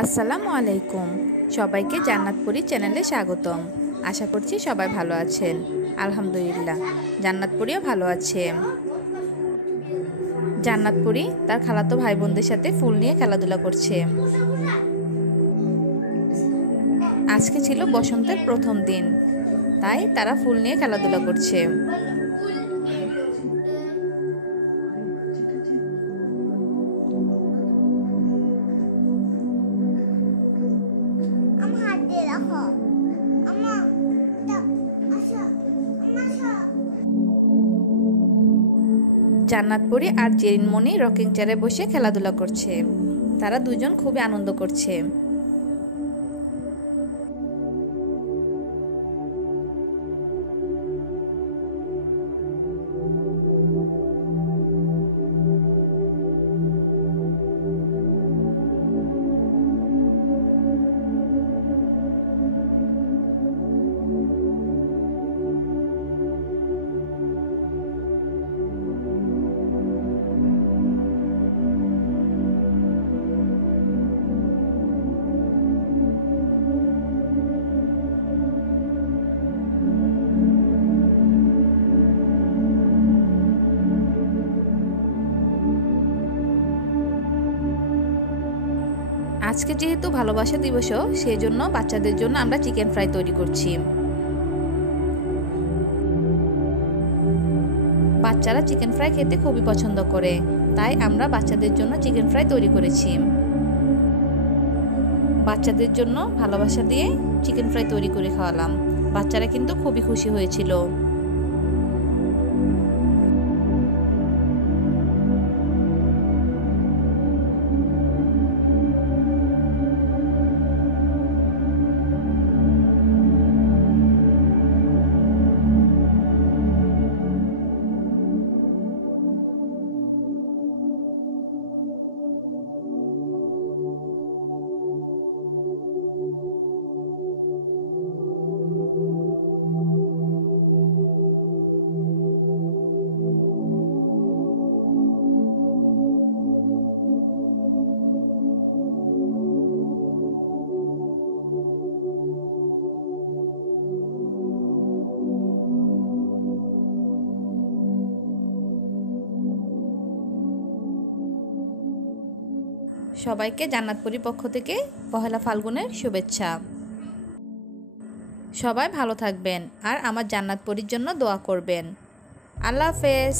আসসালামু আলাইকুম। সবাইকে জান্নাতপুরি চ্যানেলে স্বাগতম। আশা করছি সবাই ভালো আছেন। আলহামদুলিল্লাহ, জান্নাতপুরিও ভালো আছে। জান্নাতপুরি তার খালাতো ভাই বোনদের সাথে ফুল নিয়ে খেলাধুলা করছে। আজকে ছিল বসন্তের প্রথম দিন, তাই তারা ফুল নিয়ে খেলাধুলা করছে। জান্নাতপুরি আর জেরিনমণি রকিং চেয়ারে বসে খেলাধুলা করছে। তারা দুজন খুবই আনন্দ করছে। আজকে যেহেতু ভালোবাসা দিবস, সেই জন্য বাচ্চাদের জন্য আমরা চিকেন ফ্রাই তৈরি করছি। বাচ্চারা চিকেন ফ্রাই খেতে খুবই পছন্দ করে, তাই আমরা বাচ্চাদের জন্য চিকেন ফ্রাই তৈরি করেছি। বাচ্চাদের জন্য ভালোবাসা দিয়ে চিকেন ফ্রাই তৈরি করে খাওয়ালাম। বাচ্চারা কিন্তু খুবই খুশি হয়েছিল। সবাইকে জান্নাতপুরি পক্ষ থেকে পহেলা ফাল্গুনের শুভেচ্ছা। সবাই ভালো থাকবেন আর আমার জান্নাতপুরির জন্য দোয়া করবেন। আল্লাহ হাফেজ।